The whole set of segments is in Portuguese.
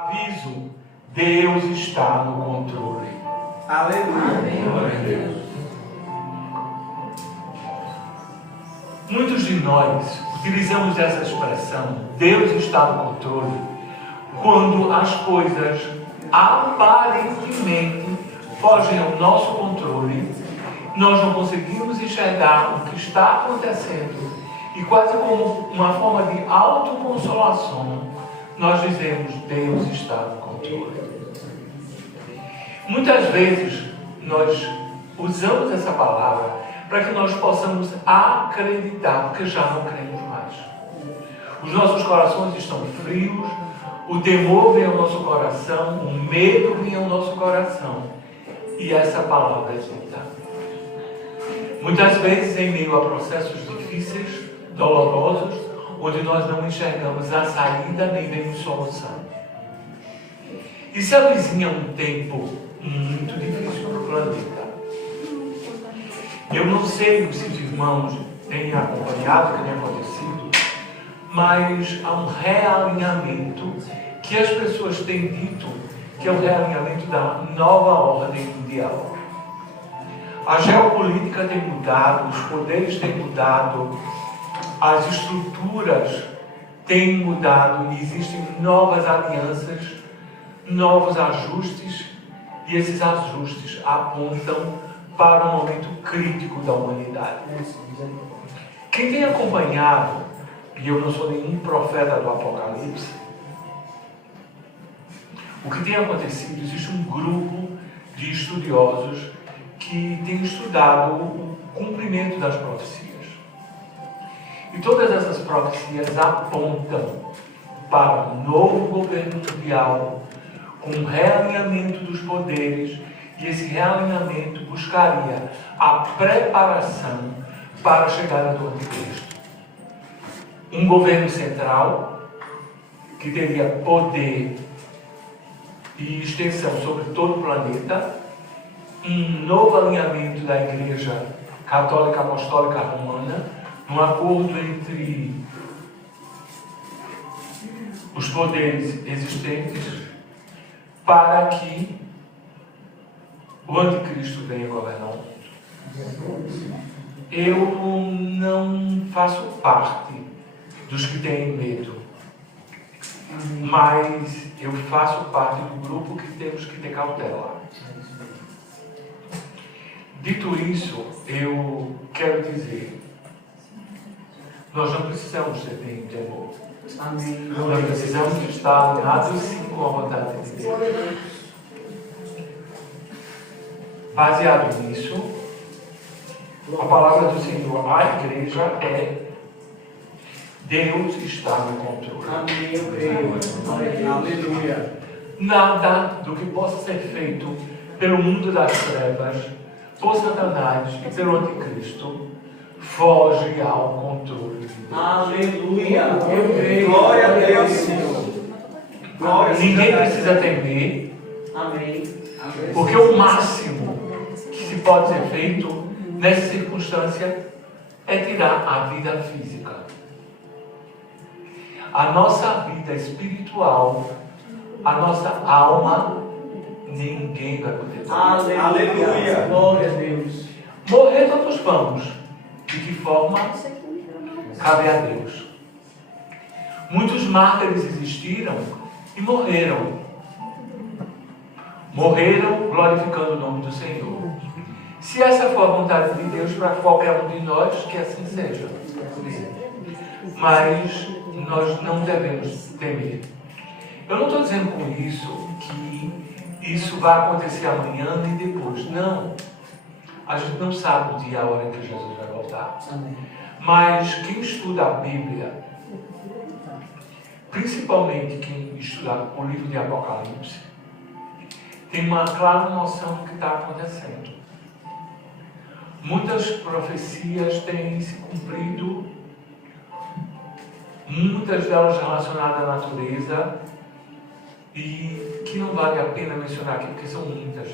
Aviso, Deus está no controle. Aleluia. Glória a Deus. Muitos de nós utilizamos essa expressão, Deus está no controle, quando as coisas aparentemente fogem ao nosso controle, nós não conseguimos enxergar o que está acontecendo e quase como uma forma de autoconsolação, nós dizemos, Deus está no controle. Muitas vezes nós usamos essa palavra para que nós possamos acreditar, porque já não cremos mais. Os nossos corações estão frios, o temor vem ao nosso coração, o medo vem ao nosso coração. E essa palavra é dita. Muitas vezes em meio a processos difíceis, dolorosos, onde nós não enxergamos a saída nem vemos solução. E se avizinha um tempo muito difícil para o planeta. Eu não sei se os irmãos têm acompanhado o que tem acontecido, mas há um realinhamento que as pessoas têm dito que é o realinhamento da nova ordem mundial. A geopolítica tem mudado, os poderes têm mudado, as estruturas têm mudado e existem novas alianças, novos ajustes, e esses ajustes apontam para um momento crítico da humanidade. Quem tem acompanhado, e eu não sou nenhum profeta do Apocalipse, o que tem acontecido, existe um grupo de estudiosos que tem estudado o cumprimento das profecias. E todas essas profecias apontam para um novo governo mundial, com um realinhamento dos poderes, e esse realinhamento buscaria a preparação para a chegada do Anticristo. Um governo central que teria poder e extensão sobre todo o planeta, um novo alinhamento da Igreja Católica Apostólica Romana, um acordo entre os poderes existentes para que o Anticristo venha governar o mundo. Eu não faço parte dos que têm medo, mas eu faço parte do grupo que temos que ter cautela. Dito isso, eu quero dizer, nós não precisamos ter temor. Amém. Nós precisamos estar alinhados sim com a vontade de Deus. Baseado nisso, a palavra do Senhor à igreja é: Deus está no controle. Amém, eu creio. Aleluia. Nada do que possa ser feito pelo mundo das trevas, por Satanás e pelo Anticristo foge ao controle de Deus. Aleluia. Eu creio. Glória a Deus, Senhor. Glória a Deus. Ninguém precisa temer, Amém. porque o máximo que se pode ser feito nessa circunstância é tirar a vida física. A nossa vida espiritual, a nossa alma, ninguém vai poder ter. Aleluia. Glória a Deus. Morrer todos vamos. De que forma? Cabe a Deus. Muitos mártires existiram e morreram. Morreram glorificando o nome do Senhor. Se essa for a vontade de Deus para qualquer um de nós, que assim seja. Mas nós não devemos temer. Eu não estou dizendo com isso que isso vai acontecer amanhã nem depois. Não. A gente não sabe o dia e a hora em que Jesus vai voltar. Amém. Mas quem estuda a Bíblia, principalmente quem estuda o livro de Apocalipse, tem uma clara noção do que está acontecendo. Muitas profecias têm se cumprido, muitas delas relacionadas à natureza, e que não vale a pena mencionar aqui, porque são muitas.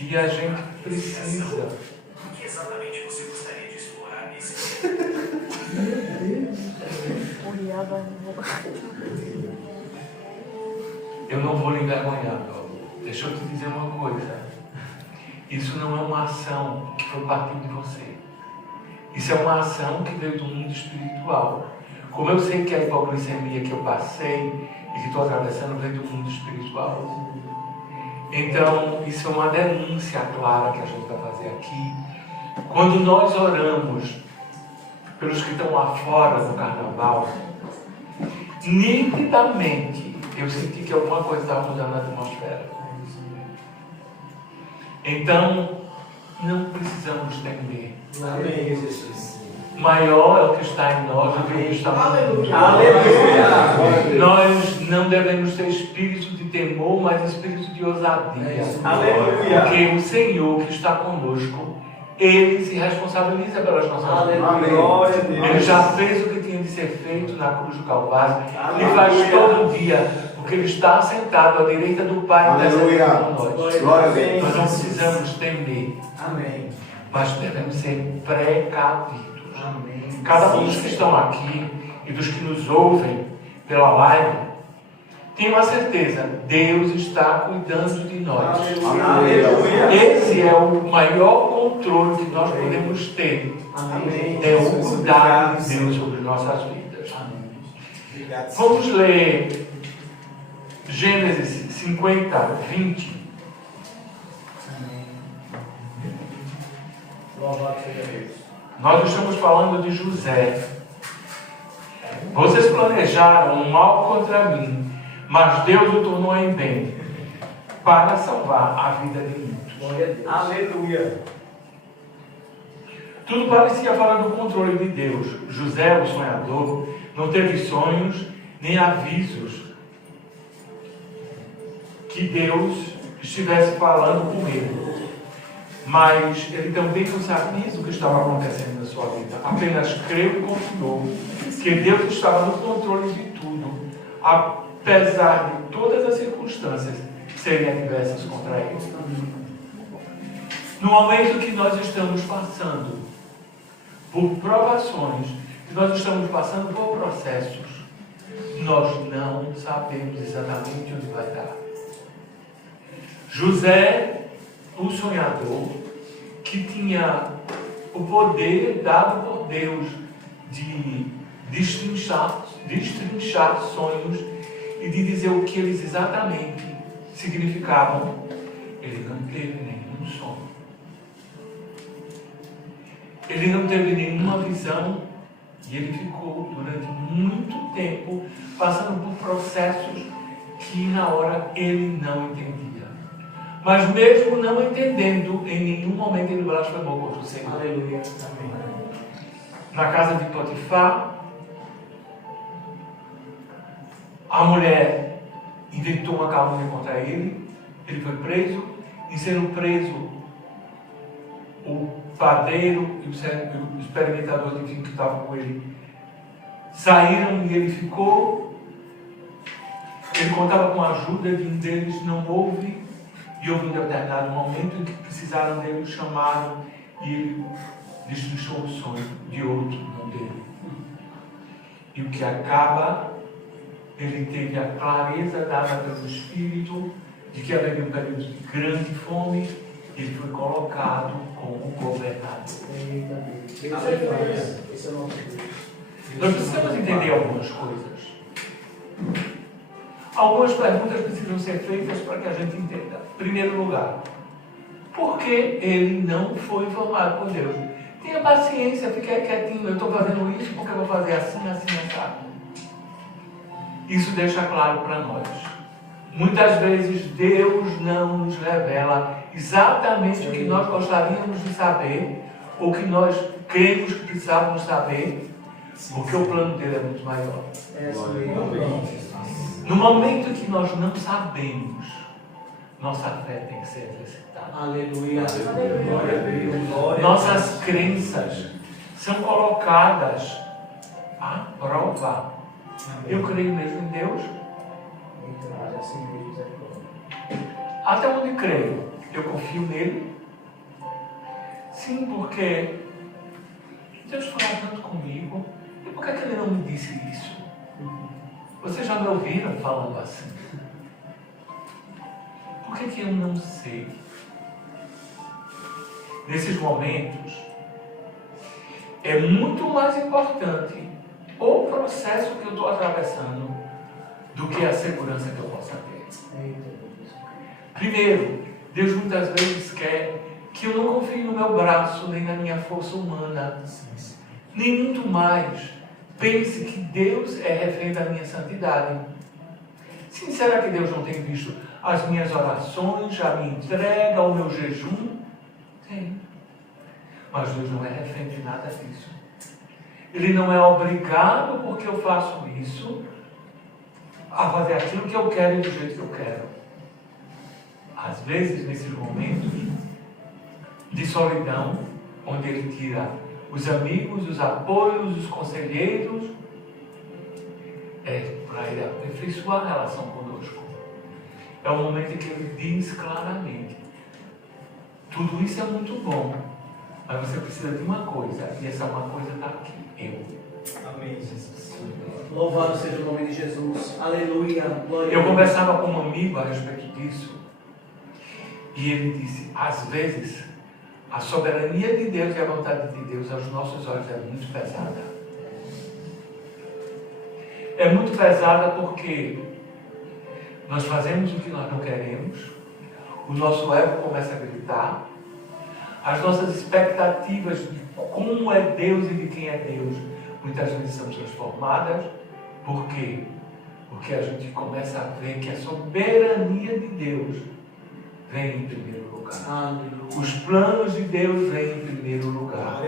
E a gente precisa. O que exatamente você gostaria de explorar nesse eu não vou lhe envergonhar, deixa eu te dizer uma coisa. Isso não é uma ação que foi partindo de você. Isso é uma ação que veio do mundo espiritual. Como eu sei que a hipoglicemia que eu passei e que estou atravessando veio do mundo espiritual. Então, isso é uma denúncia clara que a gente vai fazer aqui. Quando nós oramos pelos que estão lá fora do carnaval, nitidamente eu senti que alguma coisa estava mudando na atmosfera. Então, não precisamos temer. Amém, Jesus. Maior é o que está em nós do que o que está no mundo. Aleluia. Nós não devemos ter espírito de temor, mas espírito de ousadia. Aleluia. Porque o Senhor que está conosco, Ele se responsabiliza pelas nossas vidas. Amém. Glória a Deus. Ele já fez o que tinha de ser feito na cruz do Calvário. Ele Aleluia. faz todo dia, porque Ele está sentado à direita do Pai. Aleluia. Por nós. Glória a Deus. Nós não precisamos temer, Amém. mas devemos ser precavidos. Amém. Cada um dos que estão aqui e dos que nos ouvem pela live, tenha uma certeza, Deus está cuidando de nós. Aleluia. Esse é o maior controle que nós podemos ter. Amém. É o cuidado de Deus sobre nossas vidas. Obrigado. Vamos ler Gênesis 50, 20. Louvado seja Deus. Nós estamos falando de José. Vocês planejaram um mal contra mim, mas Deus o tornou em bem, para salvar a vida de muitos. Aleluia. Tudo parecia fora do controle de Deus. José, o sonhador, não teve sonhos nem avisos que Deus estivesse falando com ele. Mas ele também não sabia do que estava acontecendo na sua vida. Apenas creu e confiou que Deus estava no controle de tudo, apesar de todas as circunstâncias serem adversas contra ele. No momento que nós estamos passando por provações, que nós estamos passando por processos, nós não sabemos exatamente onde vai dar. José, o sonhador, que tinha o poder dado por Deus de destrinchar sonhos e de dizer o que eles exatamente significavam, ele não teve nenhum sonho. Ele não teve nenhuma visão e ele ficou durante muito tempo passando por processos que na hora ele não entendia. Mas mesmo não entendendo, em nenhum momento ele blasfemou contra o Senhor. Aleluia. Amém. Na casa de Potifar, a mulher inventou uma calúnia contra ele, ele foi preso, e sendo preso, o padeiro e o experimentador de vinho que estavam com ele saíram e ele ficou. Ele contava com a ajuda de um deles, não houve. E houve um determinado momento em que precisaram dele, o chamaram e ele destrinchou o sonho de outro, não dele. E o que acaba, ele teve a clareza dada pelo Espírito de que haveria um período de grande fome e ele foi colocado como governador. Nós precisamos entender algumas coisas. Algumas perguntas precisam ser feitas para que a gente entenda. Em primeiro lugar, por que ele não foi informado por Deus? Tenha paciência, fique quietinho. Eu estou fazendo isso porque eu vou fazer assim, assado. Isso deixa claro para nós. Muitas vezes Deus não nos revela exatamente o que nós gostaríamos de saber, ou que nós cremos que precisávamos saber, porque o plano dele é muito maior. No momento que nós não sabemos, nossa fé tem que ser exercitada. Aleluia. Glória a Deus. Nossas crenças são colocadas à prova. Eu creio mesmo em Deus. Até onde creio? Eu confio nele. Sim, porque Deus fala tanto comigo. E por que ele não me disse isso? Vocês já me ouviram falando assim? que eu não sei? Nesses momentos, é muito mais importante o processo que eu estou atravessando do que a segurança que eu possa ter. Primeiro, Deus muitas vezes quer que eu não confie no meu braço, nem na minha força humana, nem muito mais pense que Deus é refém da minha santidade. Sim, será que Deus não tem visto as minhas orações, a minha entrega, o meu jejum? Tem. Mas Deus não é refém de nada disso. Ele não é obrigado, porque eu faço isso, a fazer aquilo que eu quero e do jeito que eu quero. Às vezes, nesses momentos de solidão, onde Ele tira os amigos, os apoios, os conselheiros, é para Ele aperfeiçoar a relação conosco. É o momento em que Ele diz claramente: tudo isso é muito bom, mas você precisa de uma coisa, e essa uma coisa está aqui, eu. Amém, Jesus. Louvado seja o nome de Jesus. Aleluia. Glória. Eu conversava com um amigo a respeito disso, e ele disse: às vezes, a soberania de Deus e a vontade de Deus aos nossos olhos é muito pesada. É muito pesada porque nós fazemos o que nós não queremos, o nosso ego começa a gritar, as nossas expectativas de como é Deus e de quem é Deus muitas vezes são transformadas. Por quê? Porque a gente começa a ver que a soberania de Deus vem em primeiro lugar. Os planos de Deus vêm em primeiro lugar.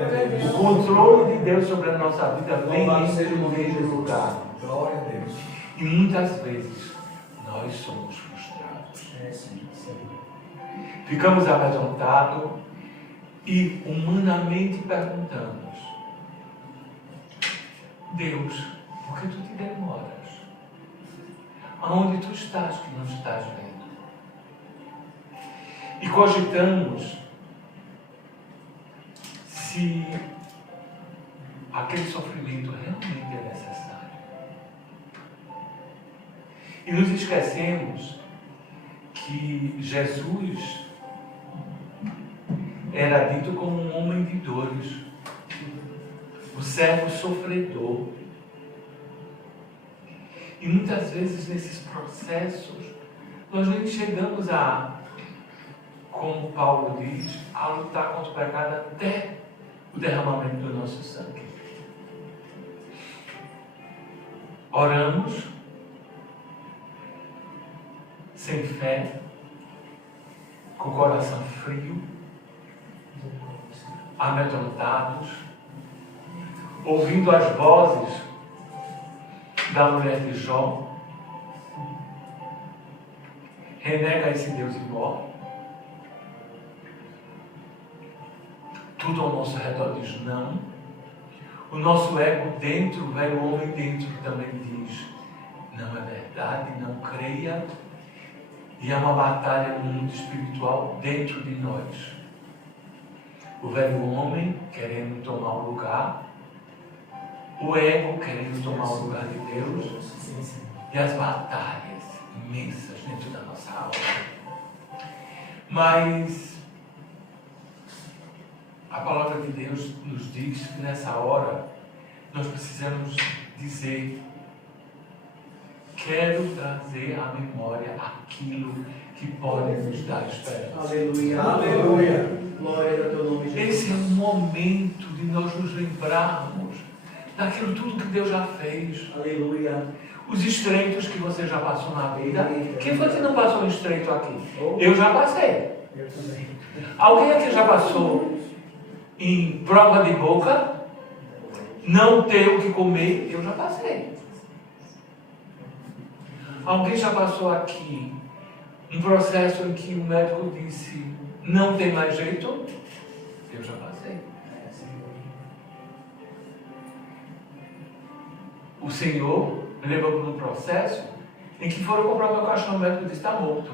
O controle de Deus sobre a nossa vida vem em primeiro lugar. Glória a Deus. E muitas vezes nós somos frustrados. Ficamos amedrontados e humanamente perguntamos: Deus, por que tu te demoras? Aonde tu estás que não estás vendo? E cogitamos se aquele sofrimento realmente é necessário. E nos esquecemos que Jesus era dito como um homem de dores, o servo sofredor. E muitas vezes nesses processos nós nem chegamos a, como Paulo diz, a lutar contra o pecado até o derramamento do nosso sangue. Oramos sem fé, com o coração frio, amedrontados, ouvindo as vozes da mulher de Jó, renega esse Deus e morre. Tudo ao nosso redor diz não. O nosso ego dentro, o velho homem dentro também diz: não é verdade, não creia. E há uma batalha no mundo espiritual dentro de nós. O velho homem querendo tomar o lugar, o ego querendo tomar o lugar de Deus, e as batalhas imensas dentro da nossa alma. Mas a palavra de Deus nos diz que nessa hora nós precisamos dizer: quero trazer à memória aquilo que pode nos dar esperança. Aleluia. Aleluia. Glória ao teu nome, Jesus. Esse é o momento de nós nos lembrarmos daquilo tudo que Deus já fez. Aleluia. Os estreitos que você já passou na vida. Quem foi que não passou um estreito aqui? Eu já passei. Eu também. Alguém aqui já passou em prova de boca? Não ter o que comer? Eu já passei. Alguém já passou aqui um processo em que o médico disse: não tem mais jeito? Eu já passei. O Senhor me levou para um processo em que foram comprar meu caixão, o médico disse: está morto.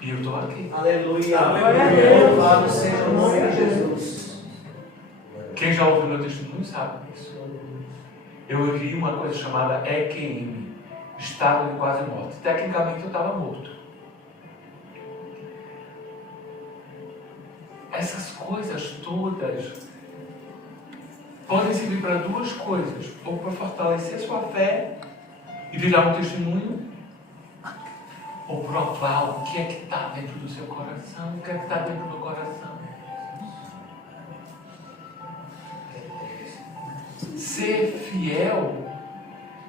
E eu estou aqui. Aleluia. Aleluia. Louvado seja o nome de Jesus. Quem já ouviu meu testemunho sabe disso. Eu vivi uma coisa chamada EQM, estado de quase morte. Tecnicamente eu estava morto. essas coisas todas podem servir para duas coisas: ou para fortalecer sua fé e virar um testemunho, ou provar o que é que está dentro do seu coração, o que é que está dentro do coração. Ser fiel,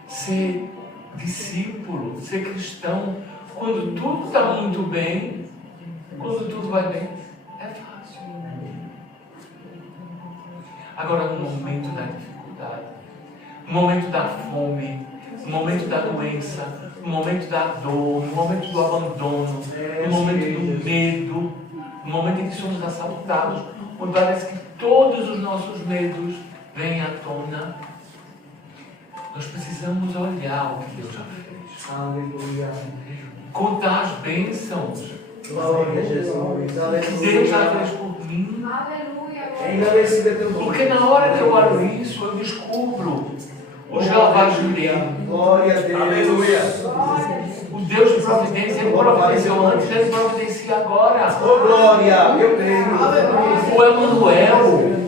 ser discípulo, ser cristão, quando tudo está muito bem, quando tudo vai bem, é fácil. Agora, no momento da dificuldade, no momento da fome, no momento da doença, no momento da dor, no momento do abandono, no momento do medo, no momento em que somos assaltados, quando parece que todos os nossos medos vêm à tona, nós precisamos olhar o que Deus já fez. Aleluia. Contar as bênçãos Glória a Jesus. que Deus já fez por mim. Engrandecido é teu nome. Porque na hora que eu olho isso, eu descubro o Jeová Jireh, Glória a Deus. Aleluia. o Deus de providência. Ele providenciou antes, ele providencia agora. Oh, glória. Eu creio. O Emanuel,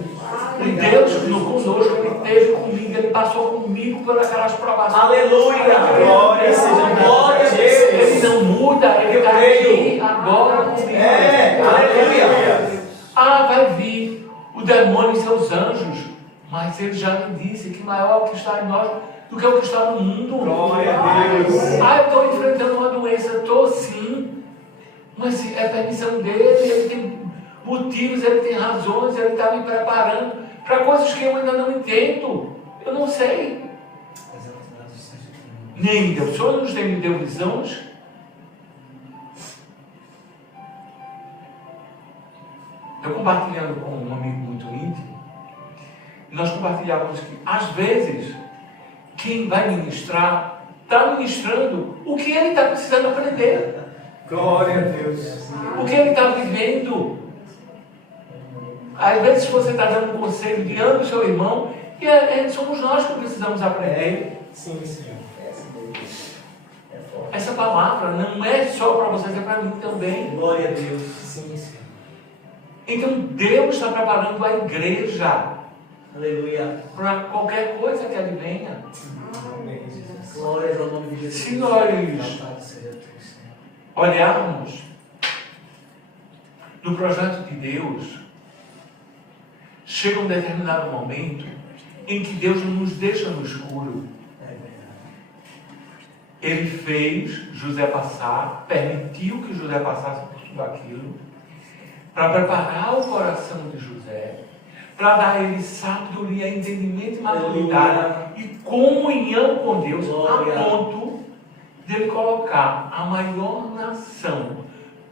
o Deus que conosco, ele esteve comigo, ele passou comigo por aquelas provações. Aleluia. Glória seja glória a Deus. Ele não muda, ele está aqui agora comigo. Aleluia. Ah, vai vir o demônio e seus anjos, mas ele já me disse que maior é o que está em nós do que o que está no mundo. Glória a Deus. Ah, eu estou enfrentando uma doença, estou sim, mas é permissão dele, ele tem motivos, ele tem razões, ele está me preparando para coisas que eu ainda não entendo, eu não sei. Nem Deus, o Senhor nos me deu visões. Eu compartilhando com um amigo muito íntimo, nós compartilhávamos que, às vezes, quem vai ministrar, está ministrando o que ele está precisando aprender. Glória a Deus. O que ele está vivendo. Às vezes você está dando um conselho diante do seu irmão, e somos nós que precisamos aprender. Sim, Senhor. Essa palavra não é só para vocês, é para mim também. Glória a Deus. Sim, Senhor. Então Deus está preparando a igreja Aleluia. para qualquer coisa que ele venha. Glória ao nome de Jesus. Se nós olharmos no projeto de Deus, chega um determinado momento em que Deus não nos deixa no escuro. Ele fez José passar, permitiu que José passasse por tudo aquilo, para preparar o coração de José, para dar a ele sabedoria, entendimento e maturidade e comunhão com Deus, a ponto de ele colocar a maior nação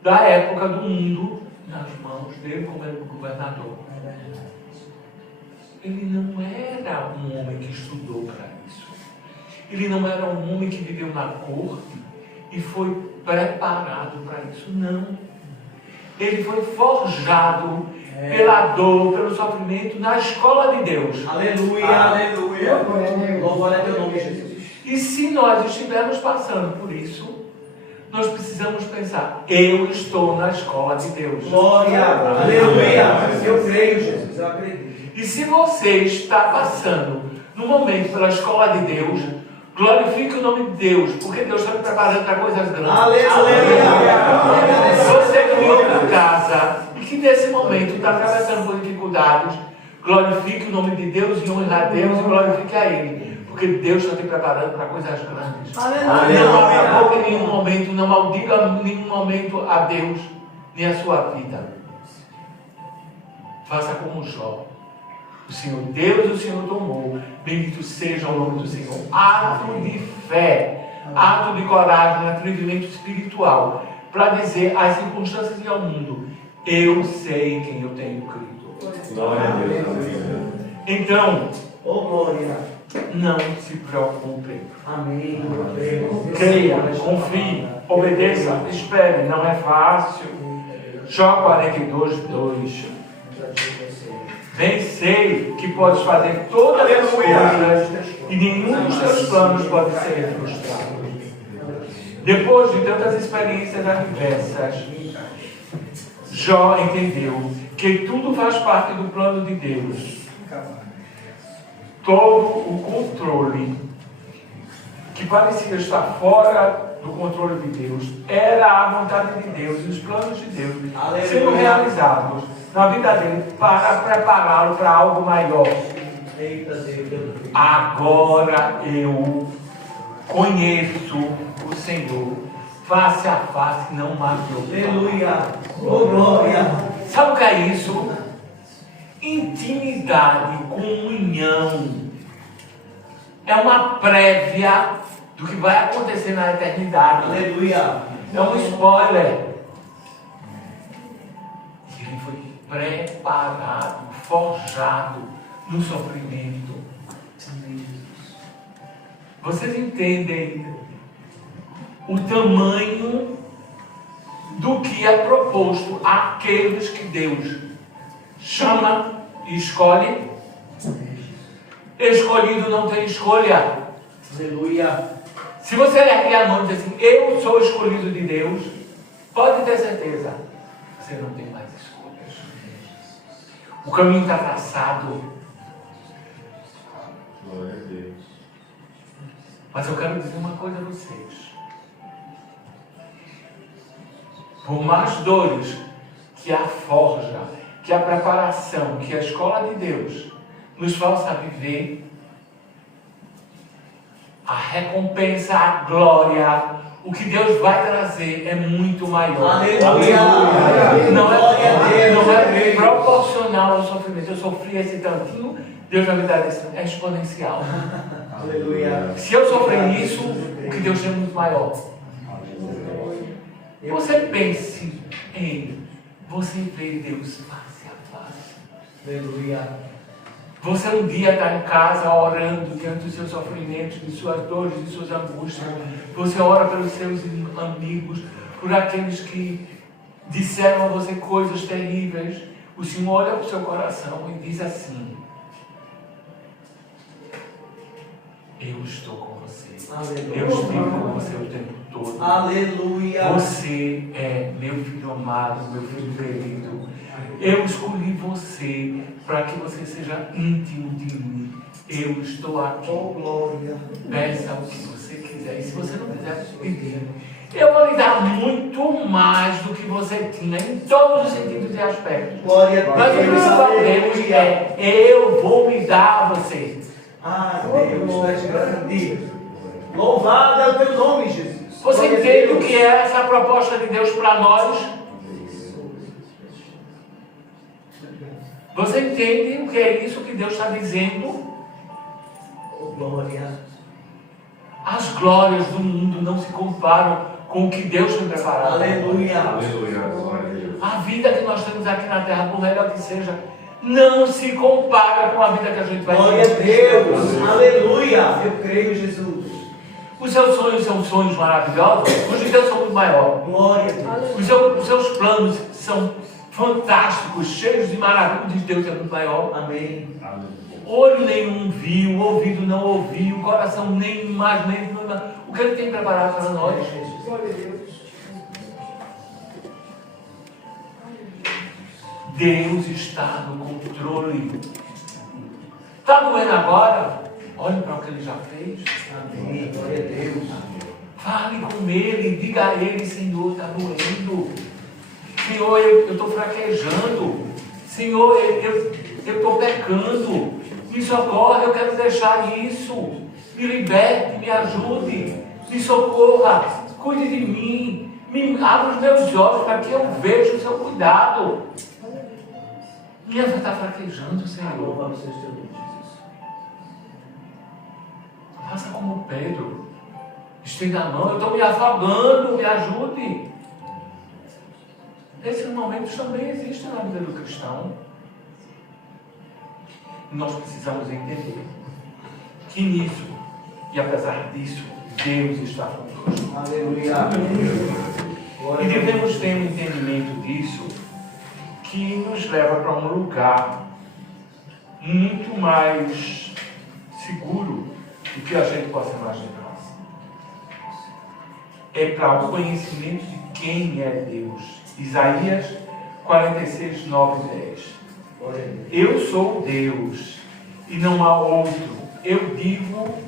da época do mundo nas mãos dele como governador. Ele não era um homem que estudou para isso. Ele não era um homem que viveu na corte e foi preparado para isso, não. Ele foi forjado pela dor, pelo sofrimento, na escola de Deus. Aleluia, aleluia. Glória a teu nome, Jesus. E se nós estivermos passando por isso, nós precisamos pensar: eu estou na escola de Deus. Glória, aleluia. Eu creio, Jesus, eu acredito. E se você está passando no momento pela escola de Deus, glorifique o nome de Deus, porque Deus está me preparando para coisas grandes. Aleluia. Você que vive em casa e que nesse momento está atravessando por dificuldades, glorifique o nome de Deus e honre a Deus e glorifique a Ele, porque Deus está te preparando para coisas grandes. Não abra a boca em nenhum momento, não maldiga em nenhum momento a Deus nem a sua vida. Faça como Jó. O Senhor Deus, o Senhor tomou. Bendito seja o nome do Senhor. Ato de fé, ato de coragem, atrevimento espiritual, para dizer às circunstâncias e ao mundo: eu sei quem eu tenho crido. Glória a Deus. Então, Glória. não se preocupe. Amém. Creia, confie, obedeça, espere. Não é fácil. Jó 42, 2. Bem sei que podes fazer todas as coisas e nenhum dos teus planos pode ser frustrado. Depois de tantas experiências adversas, Jó entendeu que tudo faz parte do plano de Deus. Todo o controle que parecia estar fora do controle de Deus era a vontade de Deus e os planos de Deus sendo realizados na vida dele para prepará-lo para algo maior. Agora eu conheço o Senhor face a face, não mais do que eu. Aleluia. Oh, glória. Sabe o que é isso? Intimidade, comunhão. É uma prévia do que vai acontecer na eternidade. Aleluia. É um spoiler. Ele foi preparado, forjado no sofrimento. Vocês entendem o tamanho do que é proposto àqueles que Deus chama e escolhe? Escolhido não tem escolha. Aleluia. Se você ergue a mão e diz assim, eu sou escolhido de Deus, pode ter certeza, você não tem mais escolhas. O caminho está traçado. Glória a Deus. Mas eu quero dizer uma coisa a vocês. Por mais dores que a forja, que a preparação, que a escola de Deus nos faça viver, a recompensa, a glória, o que Deus vai trazer é muito maior. Aleluia. Não Glória a Deus. não é proporcional ao sofrimento. Eu sofri esse tantinho, Deus vai me dar esse, é exponencial. Aleluia. Se eu sofrer isso, o que Deus tem é muito maior. Você pense em você ver Deus face a face. Aleluia. Você um dia está em casa orando diante dos seus sofrimentos, de suas dores, de suas angústias. Você ora pelos seus amigos, por aqueles que disseram a você coisas terríveis. O Senhor olha para o seu coração e diz assim: eu estou com você. Aleluia. Eu estive com você o tempo todo. Aleluia. Você é meu filho amado, meu filho querido. Eu escolhi você para que você seja íntimo de mim. Eu estou aqui. Oh, glória. Peça o que você quiser. E se você não quiser pedir, eu vou lhe dar muito mais do que você tinha, em todos os sentidos e aspectos. Glória a Deus. Mas o principal deles é: eu vou me dar a você. Ah, Deus, tu és grande. Louvado é o teu nome, Jesus. Você entende o que é essa proposta de Deus para nós? Você entende o que é isso que Deus está dizendo? Oh, glória. As glórias do mundo não se comparam com o que Deus tem preparado. Aleluia. Aleluia. Glória a Deus. A vida que nós temos aqui na terra, por melhor que seja, não se compara com a vida que a gente vai ter. Glória a Deus. Aleluia. Eu creio, Jesus. Os seus sonhos são sonhos maravilhosos, os de Deus são muito maiores. Glória a Deus. Os seus planos são fantásticos, cheios de maravilha. O de Deus é muito maior. Amém. Olho nenhum viu, ouvido não ouviu, coração nem imaginou o que Ele tem preparado para nós. Glória a Deus. Deus está no controle. Está doendo agora? Olhe para o que Ele já fez. Amém. Glória a Deus. Fale com Ele, diga a Ele: Senhor, está doendo. Senhor, eu estou fraquejando. Senhor, eu estou pecando. Me socorre, eu quero deixar isso. Me liberte, me ajude. Me socorra. Cuide de mim. Me abra os meus olhos para que eu veja o seu cuidado. Minha fé está fraquejando, Senhor. Louvado seja o teu nome, Jesus. Faça como Pedro. Estenda a mão, eu estou me afogando, me ajude. Esses momentos também existem na vida do cristão. Nós precisamos entender que nisso, e apesar disso, Deus está conosco. Aleluia. E devemos ter um entendimento disso que nos leva para um lugar muito mais seguro do que a gente possa imaginar. É para o conhecimento de quem é Deus. Isaías 46, 9 e 10. Glória a Deus. Eu sou Deus e não há outro. Eu digo,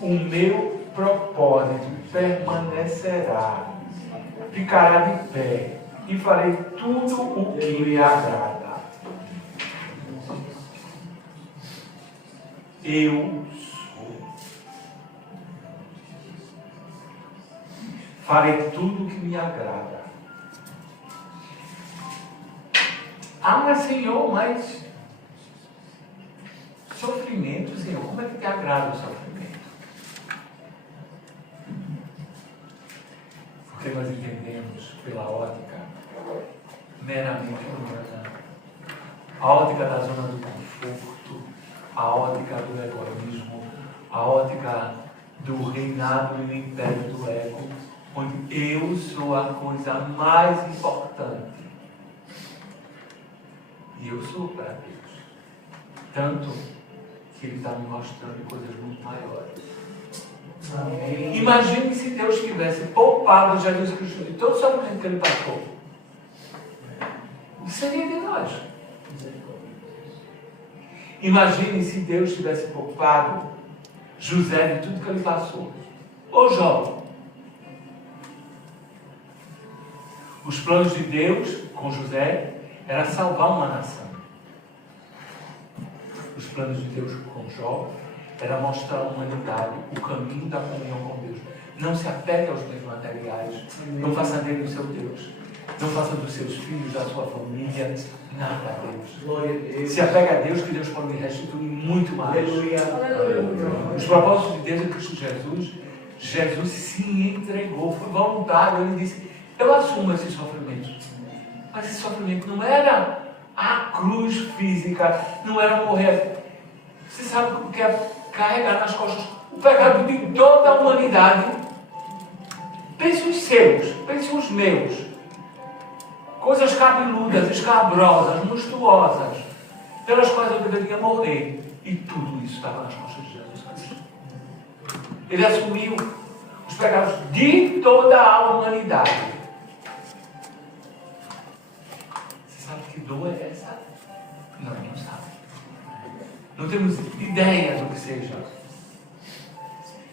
o meu propósito permanecerá, ficará de pé e farei tudo o que me agrada. Eu sou. Farei tudo o que me agrada. Ah, mas Senhor, mas sofrimento, Senhor, como é que te agrada o sofrimento? Porque nós entendemos pela ótica meramente humana, a ótica da zona do conforto, a ótica do egoísmo, a ótica do reinado e do império do ego, onde eu sou a coisa mais importante. E eu sou para Deus. Tanto que Ele está me mostrando coisas muito maiores. Amém. Imagine se Deus tivesse poupado Jesus Cristo de todo o sofrimento que Ele passou. O que seria de nós? Imagine se Deus tivesse poupado José de tudo que ele passou. Ou Jó. Os planos de Deus com José era salvar uma nação. Os planos de Deus com Jó era mostrar à humanidade o caminho da comunhão com Deus. Não se apegue aos bens materiais. Não faça dele o seu Deus. Não faça dos seus filhos, da sua família, nada a Deus. Glória a Deus. Se apega a Deus, que Deus pode lhe restituir muito mais. Aleluia. Os propósitos de Deus em Cristo Jesus, Jesus se entregou, foi voluntário. Ele disse, eu assumo esse sofrimento. Mas esse sofrimento não era a cruz física, não era morrer. Você sabe o que é carregar nas costas o pecado de toda a humanidade? Pense os seus, pense os meus. Coisas cabeludas, escabrosas, monstruosas, pelas quais eu deveria morrer. E tudo isso estava nas costas de Jesus Cristo. Ele assumiu os pecados de toda a humanidade. Você sabe que dor é essa? Não, não sabe. Não temos ideia do que seja.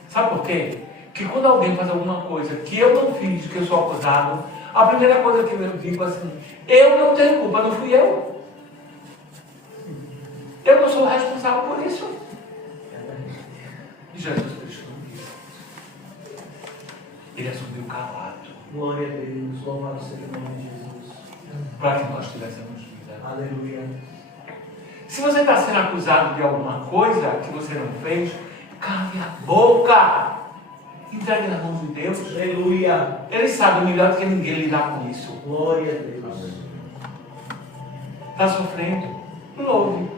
Sabe por quê? Que quando alguém faz alguma coisa que eu não fiz, que eu sou acusado, a primeira coisa que eu digo assim, eu não tenho culpa, não fui eu. Eu não sou responsável por isso. E Jesus Cristo não disse. Ele assumiu calado. Glória a Deus. Louvado seja o nome de Jesus. Para que nós tivéssemos vida. Aleluia. Se você está sendo acusado de alguma coisa que você não fez, cale a boca. Entregue nas mãos de Deus. Aleluia. Ele sabe melhor do que ninguém lidar com isso. Glória a Deus. Está sofrendo? Louve.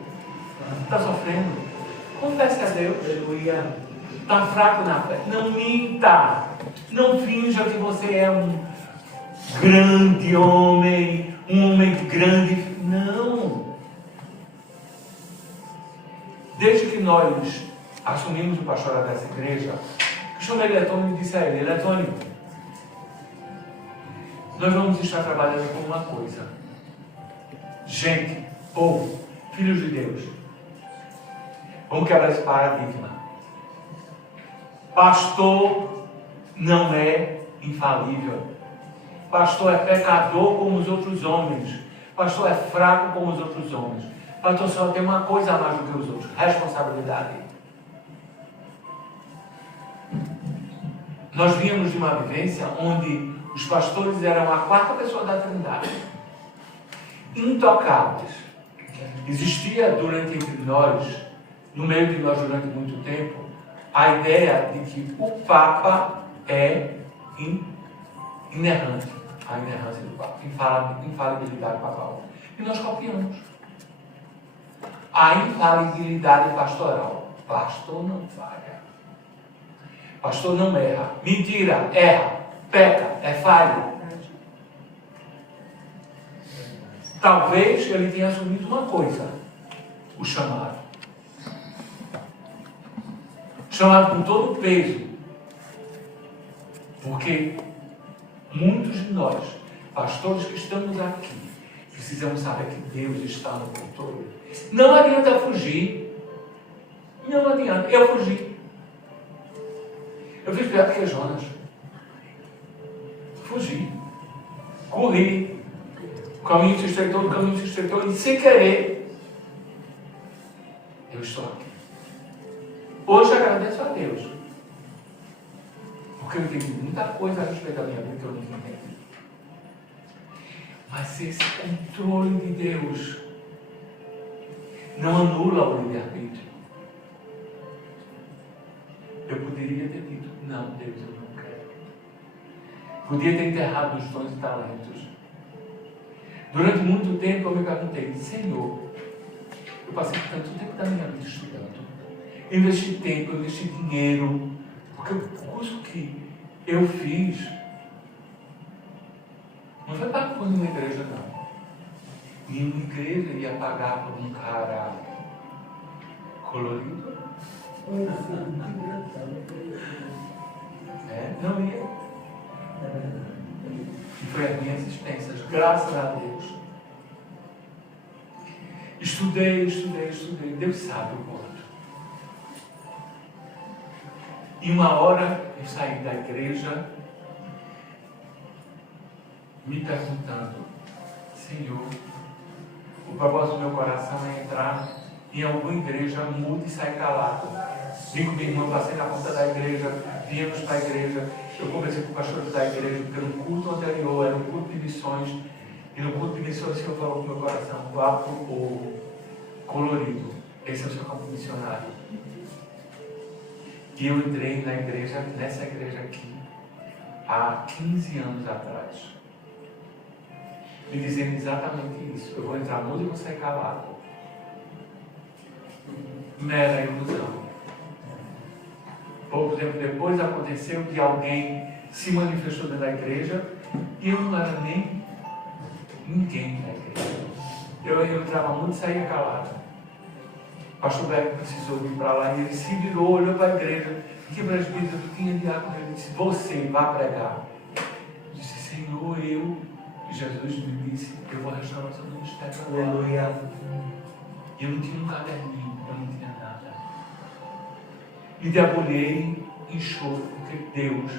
Está sofrendo? Confesse a Deus. Aleluia. Está fraco na fé? Não minta. Não finja que você é um grande homem, um homem grande. Não. Desde que nós assumimos o pastorado dessa igreja, eu chamei Letônio e disse a ele, Letônio, nós vamos estar trabalhando com uma coisa. Gente, povo, filhos de Deus, vamos quebrar esse paradigma. Pastor não é infalível. Pastor é pecador como os outros homens. Pastor é fraco como os outros homens. Pastor só tem uma coisa a mais do que os outros: responsabilidade. Nós vínhamos de uma vivência onde os pastores eram a quarta pessoa da Trindade, intocáveis. Existia entre nós, no meio de nós durante muito tempo, a ideia de que o Papa é inerrante, a inerrância do Papa, infalibilidade papal. E nós copiamos. A infalibilidade pastoral. Pastor não falha. Pastor não erra. Mentira, erra, peca, é falho. Talvez ele tenha assumido uma coisa: o chamado. Chamado com todo o peso. Porque muitos de nós, pastores que estamos aqui, Precisamos saber que Deus está no controle. Não adianta fugir. Não adianta. Eu fugi. Eu fiz pior que Jonas. Fugi. Corri. O caminho se estreitou e sem querer eu estou aqui. Hoje eu agradeço a Deus. Porque eu entendi muita coisa a respeito da minha vida que eu não entendi. Mas esse controle de Deus não anula o livre-arbítrio. Eu poderia ter dito, não, Deus, eu não quero. Podia ter enterrado os dons e talentos. Durante muito tempo eu me perguntei, Senhor, eu passei tanto tempo da minha vida estudando. Eu investi tempo, eu investi dinheiro, porque o curso que eu fiz não foi pago por nenhuma igreja, não. Nenhuma igreja ia pagar por um cara colorido. Não ia. E foi a minha existência, graças a Deus. Estudei. Deus sabe o quanto. E uma hora eu saí da igreja me perguntando, Senhor, o propósito do meu coração é entrar em alguma igreja muda e sair calado. Vim com minha irmã, passei na porta da igreja, viemos para a igreja, eu conversei com o pastor da igreja, porque no culto anterior era um culto de missões, e no culto de missões o Senhor falou com o meu coração, vá para o povo colorido, esse é o seu campo missionário. E eu entrei na igreja, nessa igreja aqui, há 15 anos atrás, me dizendo exatamente isso, eu vou entrar mudo e vou sair calado. Mera ilusão. Pouco tempo depois aconteceu que alguém se manifestou dentro da igreja e eu não era nem ninguém na igreja. Eu entrava muito e saía calado. O pastor Beto precisou vir para lá e ele se virou, olhou para a igreja. Que presbítero tinha diácono? Ele disse, você vai pregar. Eu disse, Senhor, eu. E Jesus me disse, eu vou restaurar o seu ministério. Aleluia. E eu não tinha um caderninho, eu não tinha nada. Me debulhei em choro, porque Deus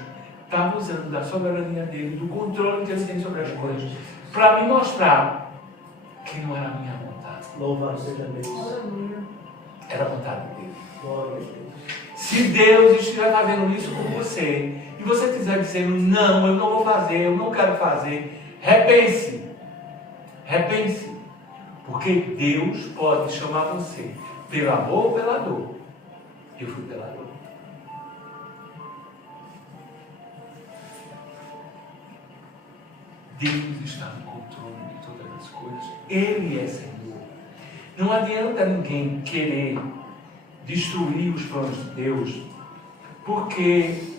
estava usando da soberania dele, do controle que ele tem sobre as coisas, para me mostrar que não era a minha vontade. Louvado seja Deus. Era a vontade dele. Glória a Deus. Se Deus estiver fazendo isso com você, e você quiser dizendo, não, eu não vou fazer, eu não quero fazer, repense. Repense. Porque Deus pode chamar você pelo amor ou pela dor. Eu fui pela dor. Deus está no controle de todas as coisas. Ele é Senhor. Não adianta ninguém querer destruir os planos de Deus, porque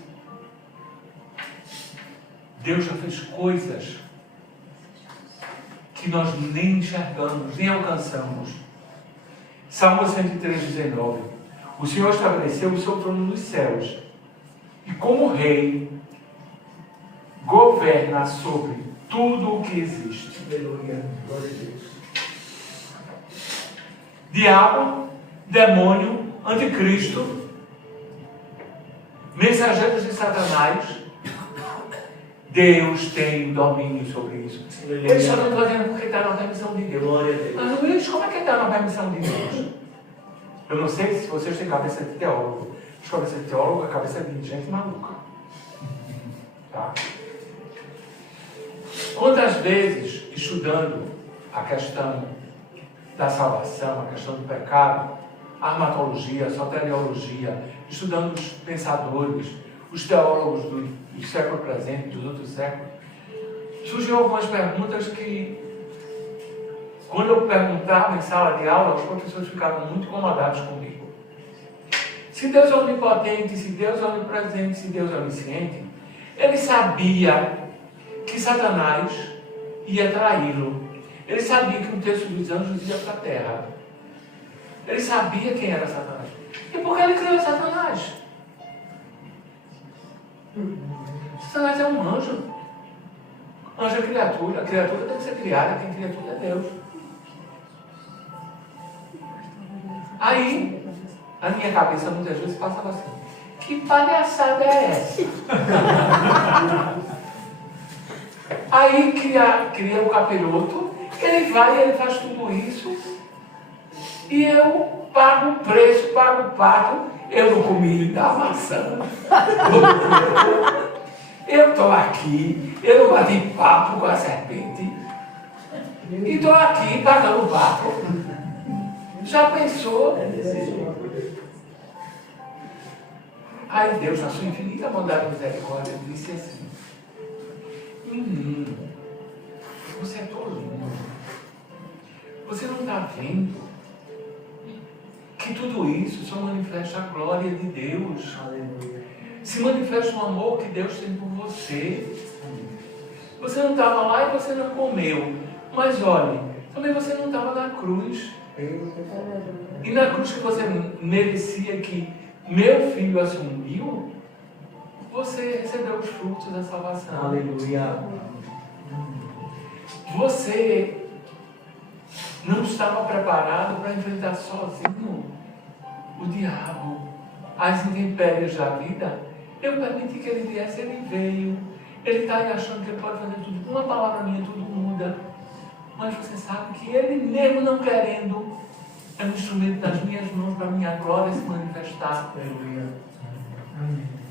Deus já fez coisas que nós nem enxergamos, nem alcançamos. Salmo 103:19. O Senhor estabeleceu o seu trono nos céus e como rei governa sobre tudo o que existe. Aleluia. Glória a Deus. Diabo, demônio, anticristo, mensageiros de Satanás, Deus tem domínio sobre isso. Ele só não está dizendo porque está na permissão de Deus. Glória a Deus. Mas Luiz, como é que está na permissão de Deus? Eu não sei se vocês têm cabeça de teólogo. Mas cabeça de teólogo é cabeça de gente maluca. Tá? Quantas vezes, estudando a questão da salvação, a questão do pecado, a armatologia, a soteriologia, estudando os pensadores, os teólogos do século presente, dos outros séculos, surgiam algumas perguntas que, quando eu perguntava em sala de aula, os professores ficavam muito incomodados comigo. Se Deus é onipotente, se Deus é onipresente, se Deus é onisciente, ele sabia que Satanás ia traí-lo. Ele sabia que um terço dos anjos ia para a terra. Ele sabia quem era Satanás. E por que ele criou Satanás? Satanás é um anjo. Anjo é criatura. A criatura tem que ser criada. Quem cria tudo é Deus. Aí, a minha cabeça muitas vezes passava assim: que palhaçada é essa? Aí cria o capiroto, ele vai e ele faz tudo isso, e eu pago o preço, pago o pato, eu não comi da maçã, eu estou aqui, eu não bati papo com a serpente, e estou aqui pagando o pato. Já pensou? Aí Deus, na sua infinita bondade e misericórdia, disse assim: menino, você é tolinho. Você não está vendo que tudo isso só manifesta a glória de Deus. Aleluia. Se manifesta o amor que Deus tem por você. Você não estava lá e você não comeu. Mas olhe, também você não estava na cruz. E na cruz que você merecia que meu filho assumiu, você recebeu os frutos da salvação. Aleluia. Você não estava preparado para enfrentar sozinho o diabo, as intempéries da vida. Eu permiti que ele viesse, ele veio. Ele está aí achando que ele pode fazer tudo. Com uma palavra minha tudo muda. Mas você sabe que ele mesmo não querendo é um instrumento das minhas mãos para a minha glória se manifestar. Aleluia.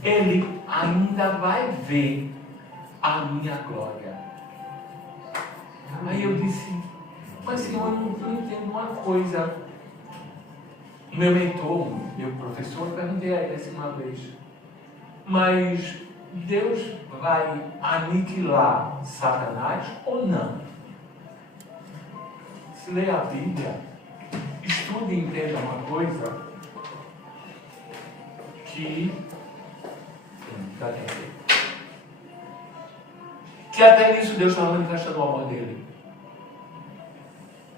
Ele ainda vai ver a minha glória. Aí eu disse: mas Senhor, eu não entendo uma coisa. O meu mentor, meu professor, eu perguntei a ele assim uma vez: mas Deus vai aniquilar Satanás ou não? Se lê a Bíblia, estude e entenda uma coisa que até nisso Deus está manifestando o amor dele.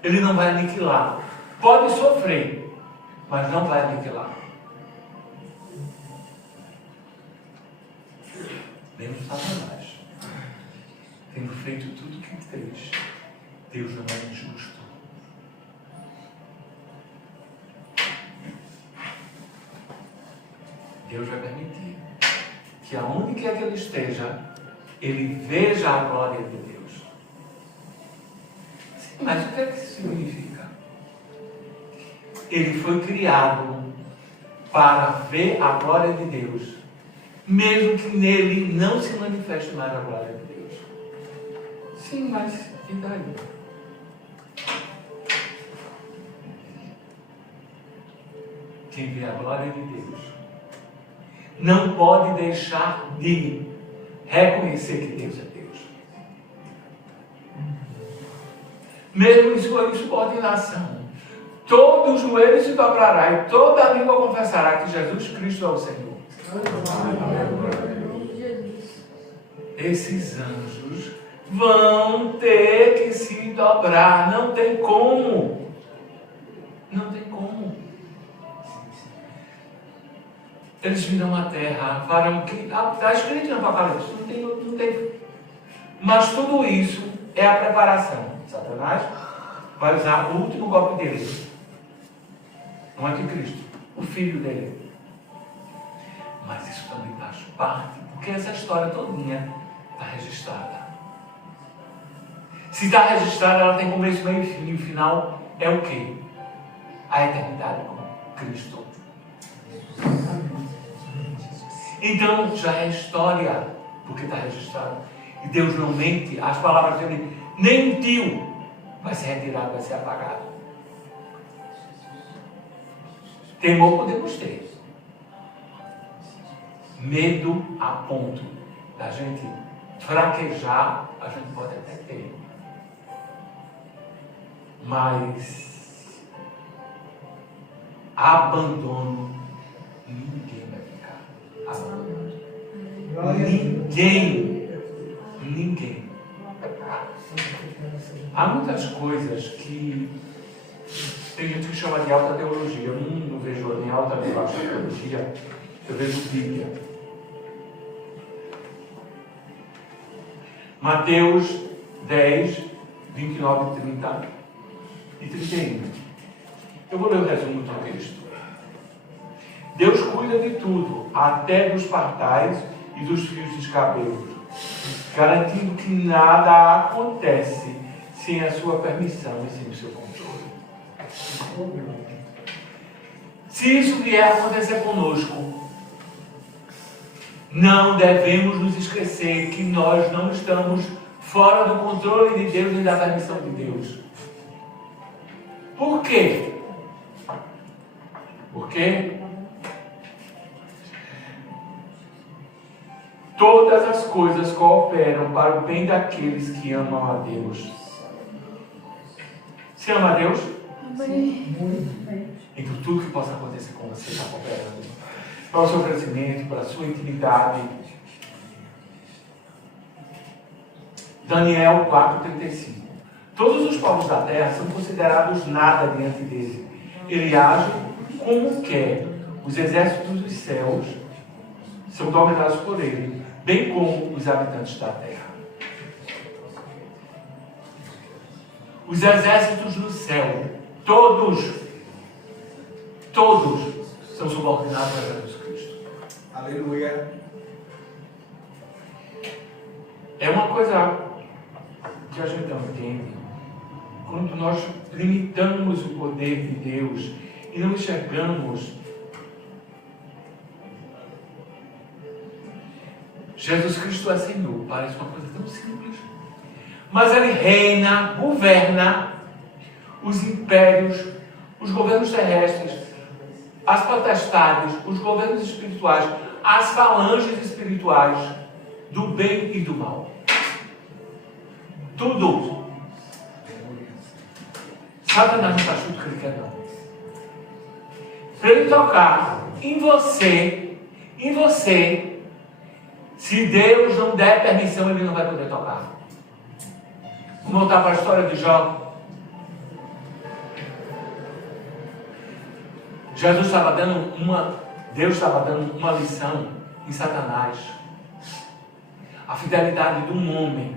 Ele não vai aniquilar. Pode sofrer, mas não vai aniquilar. Mesmo Satanás, tendo feito tudo o que fez, Deus não é injusto. Deus vai permitir que aonde quer que ele esteja, ele veja a glória de Deus. Sim, mas o que é que isso significa? Ele foi criado para ver a glória de Deus, mesmo que nele não se manifeste mais a glória de Deus. Sim, mas e daí? Quem vê a glória de Deus não pode deixar de reconhecer que Deus é Deus. Mesmo em sua insubordinação, todo joelho se dobrará e toda língua confessará que Jesus Cristo é o Senhor. Esses anjos vão ter que se dobrar. Não tem como. Não tem como. Eles virão à terra, farão que está escrito no Apocalipse, não tem. Mas tudo isso é a preparação. Satanás vai usar o último golpe dele, não é de Cristo, o filho dele. Mas isso também faz parte, porque essa história todinha está registrada. Se está registrada, ela tem começo, meio e fim. E o final é o quê? A eternidade com Cristo. Então já é história, porque está registrado. E Deus não mente, as palavras dele nem mentiu, vai ser retirado, vai ser apagado. Temor podemos ter. Medo a ponto da gente fraquejar, a gente pode até ter. Mas abandono ninguém vai ficar. Ninguém. Há muitas coisas que tem gente que chama de alta teologia. Eu não vejo nem alta nem baixa teologia, eu vejo Bíblia. Mateus 10, 29, 30 e 31. Eu vou ler o resumo do texto. Deus cuida de tudo, até dos partais e dos fios dos cabelos, garantindo que nada acontece sem a sua permissão e sem o seu controle. Se isso vier a acontecer conosco, não devemos nos esquecer que nós não estamos fora do controle de Deus e da permissão de Deus. Por quê? Porque todas as coisas cooperam para o bem daqueles que amam a Deus. Você ama a Deus? Então tudo que possa acontecer com você está cooperando para o seu crescimento, para a sua intimidade. Daniel 4,35. Todos os povos da terra são considerados nada diante dele. Ele age como quer. Os exércitos dos céus são dominados por ele, bem como os habitantes da terra. Os exércitos do céu, todos são subordinados a Jesus Cristo. Aleluia. É uma coisa que a gente não entende. Quando nós limitamos o poder de Deus e não enxergamos Jesus Cristo é Senhor, parece uma coisa tão simples. Mas Ele reina, governa os impérios, os governos terrestres, as potestades, os governos espirituais, as falanges espirituais do bem e do mal. Tudo. Satanás não está chuto que ele quer, não. Para ele tocar em você, se Deus não der permissão, ele não vai poder tocar. Vamos voltar para a história de Jó. Deus estava dando uma lição em Satanás. A fidelidade de um homem.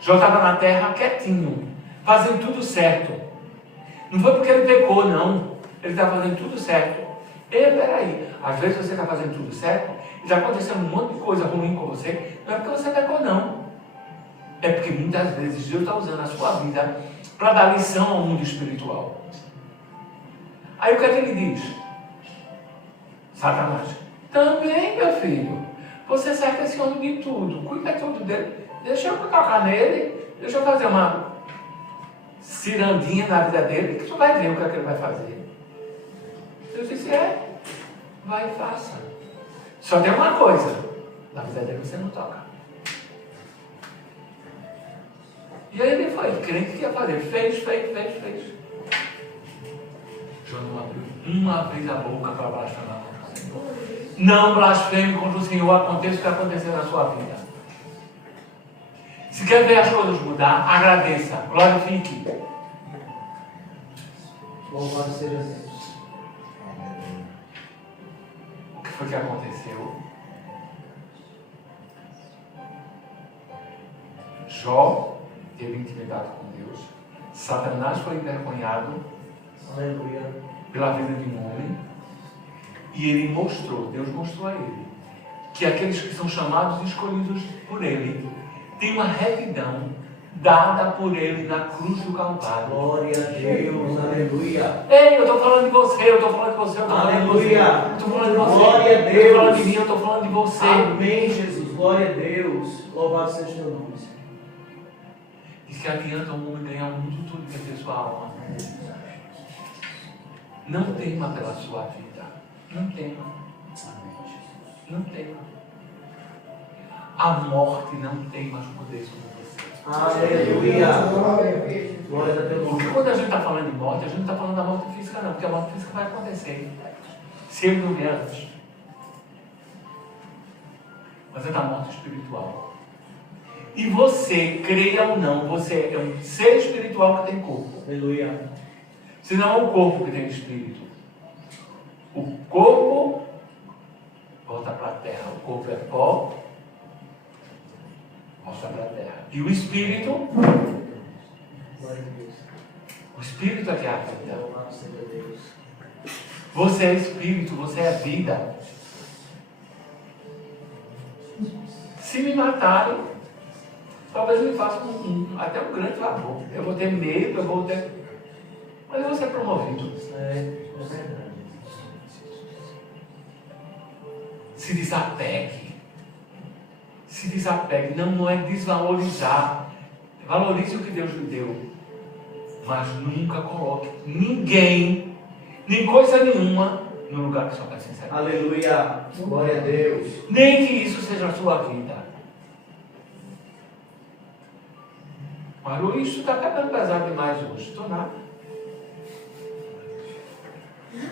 Jó estava na terra quietinho, fazendo tudo certo. Não foi porque ele pecou, não. Ele estava fazendo tudo certo. Peraí, às vezes você está fazendo tudo certo e está acontecendo um monte de coisa ruim com você, não é porque você pecou, não. É porque muitas vezes Deus está usando a sua vida para dar lição ao mundo espiritual. Aí o que é que ele diz? Satanás, também, meu filho, você cerca esse homem de tudo, cuida tudo dele, deixa eu tocar nele, deixa eu fazer uma cirandinha na vida dele, que tu vai ver o que é que ele vai fazer. Deus disse, vai e faça. Só tem uma coisa, na vida dele você não toca. E aí ele foi, crente que ia fazer, fez. Jó não abriu uma vez a boca para blasfemar contra o Senhor. Não blasfeme contra o Senhor, aconteça o que acontecer na sua vida. Se quer ver as coisas mudar, agradeça, glorifique. Louvado seja Deus. O que foi que aconteceu? Jó teve intimidade com Deus. Satanás foi envergonhado pela vida de um homem. E ele mostrou, Deus mostrou a ele, que aqueles que são chamados e escolhidos por ele têm uma retidão dada por ele na cruz do Calvário. Glória a Deus, aleluia. Ei, eu estou falando de você, eu estou falando de você, eu estou falando de você. Aleluia. Eu estou falando de você. Glória a Eu Deus. estou falando de mim, eu estou falando de você. Amém, Jesus. Glória a Deus. Louvado seja o teu nome, Senhor. Diz que adianta um homem ganhar o mundo todo e perder sua alma. Não tema pela sua vida. Não tema. Não tema. A morte não tem mais poder sobre você. Aleluia. Glória a Deus. Porque quando a gente está falando de morte, a gente não está falando da morte física, não. Porque a morte física vai acontecer. Se ele não vier antes. Mas é da morte espiritual. E você, creia ou não, você é um ser espiritual que tem corpo. Aleluia. Se não é o corpo que tem espírito. O corpo volta para a terra. O corpo é pó, mostrar para a terra. E o Espírito é que é a vida. Você é Espírito, você é vida. Se me matarem, talvez me façam até um grande favor. Eu vou ter medo, mas eu vou ser promovido. Se desapegue. Se desapegue. Não é desvalorizar. Valorize o que Deus lhe deu. Mas nunca coloque ninguém, nem coisa nenhuma, no lugar que só está sincero. Aleluia. Glória a Deus. Nem que isso seja a sua vida. Mas isso está pegando pesado demais hoje. Estou nada.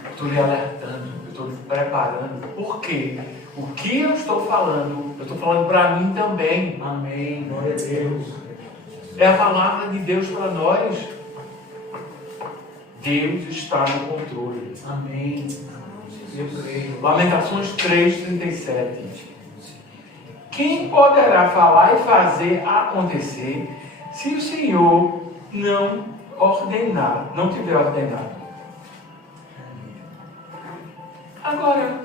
Estou lhe alertando, eu estou lhe preparando. Por quê? O que eu estou falando, eu estou falando para mim também. Amém. Glória a Deus. É a palavra de Deus para nós. Deus está no controle. Amém. Eu creio. Lamentações 3:37. Quem poderá falar e fazer acontecer se o Senhor não ordenar, não tiver ordenado? Agora,